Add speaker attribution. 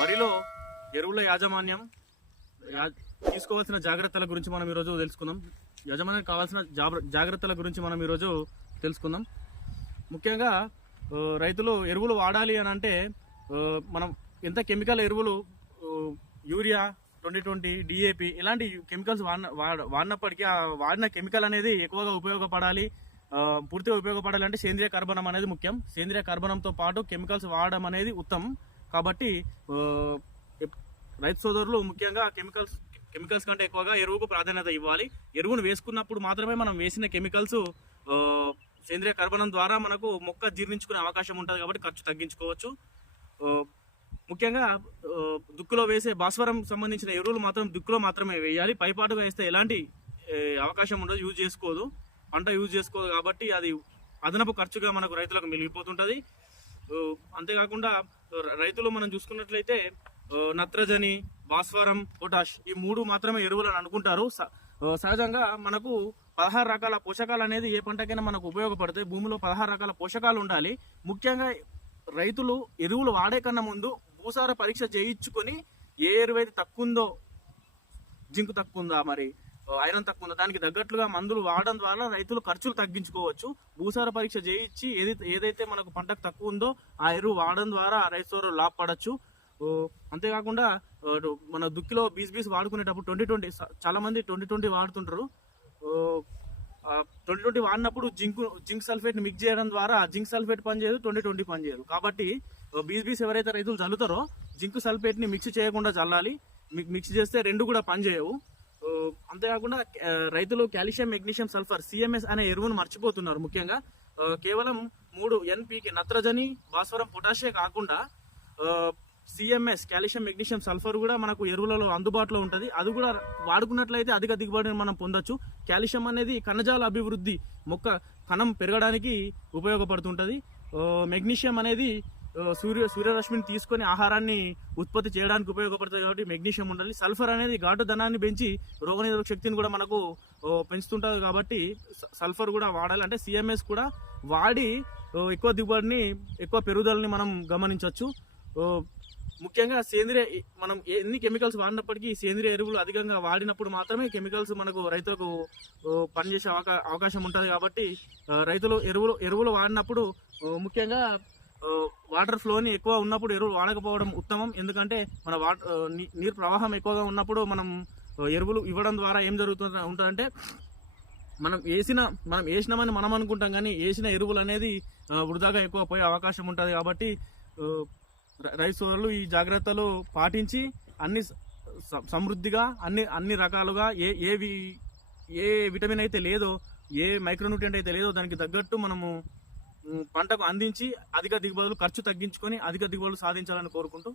Speaker 1: వరిలో ఎరువుల యాజమాన్యం. యా- తీసుకోవాల్సిన జాగ్రత్తల గురించి మనం ఈరోజు తెలుసుకుందాం. యజమానికి కావాల్సిన జాగ్రత్తల గురించి మనం ఈరోజు తెలుసుకుందాం. ముఖ్యంగా రైతులు ఎరువులు వాడాలి అని అంటే మనం ఎంత కెమికల్ ఎరువులు యూరియా ట్వంటీ ట్వంటీ డిఏపి ఇలాంటి కెమికల్స్ వాడిన వాడ- వాడినప్పటికీ ఆ వాడిన కెమికల్ అనేది ఎక్కువగా ఉపయోగపడాలి. పూర్తిగా ఉపయోగపడాలి అంటే సేంద్రియ కర్బనం అనేది ముఖ్యం. సేంద్రియ కర్బనంతో పాటు కెమికల్స్ వాడడం అనేది ఉత్తమం. కాబట్టి రైతు సోదరులు ముఖ్యంగా కెమికల్స్ కెమికల్స్ కంటే ఎక్కువగా ఎరువుకు ప్రాధాన్యత ఇవ్వాలి. ఎరువును వేసుకున్నప్పుడు మాత్రమే మనం వేసిన కెమికల్స్ సేంద్రియ కర్బనం ద్వారా మనకు మొక్క జీర్ణించుకునే అవకాశం ఉంటుంది కాబట్టి ఖర్చు తగ్గించుకోవచ్చు. ముఖ్యంగా దుక్కులో వేసే భాస్వరం సంబంధించిన ఎరువులు మాత్రం దుక్కులో మాత్రమే వేయాలి. పైపాటుగా వేస్తే ఎలాంటి అవకాశం ఉండదు. యూజ్ చేసుకోదు. పంట యూజ్ చేసుకోదు కాబట్టి అది అదనపు ఖర్చుగా మనకు రైతులకు మిగిలిపోతుంటుంది. అంతేకాకుండా రైతులు మనం చూసుకున్నట్లయితే నత్రజని భాస్వరం పొటాష్ ఈ మూడు మాత్రమే ఎరువులను అనుకుంటారు. స- సహజంగా మనకు పదహారు రకాల పోషకాలు అనేది ఏ పంటకైనా మనకు ఉపయోగపడతాయి. భూమిలో పదహారు రకాల పోషకాలు ఉండాలి. ముఖ్యంగా రైతులు ఎరువులు వాడే కన్నా ముందు భూసార పరీక్ష చేయించుకొని ఏ ఎరువు అయితే తక్కువ ఉందో జింకు తక్కువ ఉందా మరి ఐరన్ తక్కువ ఉంది. దానికి తగ్గట్లుగా మందులు వాడడం ద్వారా రైతులు ఖర్చులు తగ్గించుకోవచ్చు. భూసార పరీక్ష చేయించి ఏదైతే ఏదైతే మనకు పంటకు తక్కువ ఉందో ఆ ఎరువు వాడడం ద్వారా ఆ రైతు లాభపడచ్చు. అంతేకాకుండా మన దుక్కిలో బీస్ బీస్ వాడుకునేటప్పుడు ట్వంటీ ట్వంటీ చాలా మంది ట్వంటీ ట్వంటీ వాడుతుంటారు. ట్వంటీ ట్వంటీ వాడినప్పుడు జింక్ జింక్ సల్ఫేట్ మిక్స్ చేయడం ద్వారా జింక్ సల్ఫేట్ పనిచేయదు ట్వంటీ ట్వంటీ పనిచేయదు కాబట్టి బీస్ బీస్ ఎవరైతే రైతులు చల్లుతారో జింక్ సల్ఫేట్ని మిక్స్ చేయకుండా చల్లాలి. మిక్స్ చేస్తే రెండు కూడా పనిచేయవు అంతేకాకుండా రైతులు కాల్షియం మెగ్నీషియం సల్ఫర్ సిఎంఎస్ అనే ఎరువును మర్చిపోతున్నారు ముఖ్యంగా. కేవలం మూడు ఎన్పికే నత్రజని భాస్వరం పొటాషియం కాకుండా సిఎంఎస్ కాల్షియం మెగ్నీషియం సల్ఫర్ కూడా మనకు ఎరువులలో అందుబాటులో ఉంటుంది. అది కూడా వాడుకున్నట్లయితే అధిక దిగుబడిని మనం పొందొచ్చు. కాల్షియం అనేది కణజాల అభివృద్ధి మొక్క కణం పెరగడానికి ఉపయోగపడుతుంటుంది. మెగ్నీషియం అనేది సూర్య సూర్యరశ్మిని తీసుకొని ఆహారాన్ని ఉత్పత్తి చేయడానికి ఉపయోగపడుతుంది కాబట్టి మెగ్నీషియం ఉండాలి. సల్ఫర్ అనేది ఘాటు ధనాన్ని పెంచి రోగనిరోధక శక్తిని కూడా మనకు పెంచుతుంటుంది కాబట్టి స- సల్ఫర్ కూడా వాడాలి. అంటే సిఎంఎస్ కూడా వాడి ఎక్కువ దిగుబడిని ఎక్కువ పెరుగుదలని మనం గమనించవచ్చు ముఖ్యంగా సేంద్రియ మనం ఎన్ని కెమికల్స్ వాడినప్పటికీ సేంద్రియ ఎరువులు అధికంగా వాడినప్పుడు మాత్రమే కెమికల్స్ మనకు రైతులకు పనిచేసే అవకా అవకాశం ఉంటుంది కాబట్టి రైతులు ఎరువులు ఎరువులు వాడినప్పుడు ముఖ్యంగా వాటర్ ఫ్లోని ఎక్కువ ఉన్నప్పుడు ఎరువులు వాడకపోవడం ఉత్తమం. ఎందుకంటే మన వాటర్ నీరు ప్రవాహం ఎక్కువగా ఉన్నప్పుడు మనం ఎరువులు ఇవ్వడం ద్వారా ఏం జరుగుతుంది ఉంటుందంటే మనం వేసిన మనం వేసినామని మనం అనుకుంటాం కానీ వేసిన ఎరువులు అనేది వృధాగా ఎక్కువ పోయే అవకాశం ఉంటుంది కాబట్టి రైస్ రైతు సోదరులు ఈ జాగ్రత్తలు పాటించి అన్ని సమృద్ధిగా అన్ని అన్ని రకాలుగా ఏ ఏ ఏ విటమిన్ అయితే లేదో ఏ మైక్రోన్యూట్రియంట్ అయితే లేదో దానికి తగ్గట్టు మనము పంటకు అందించి అధిక దిగుబడులు ఖర్చు తగ్గించుకొని అధిక దిగుబడులు సాధించాలని కోరుకుంటూ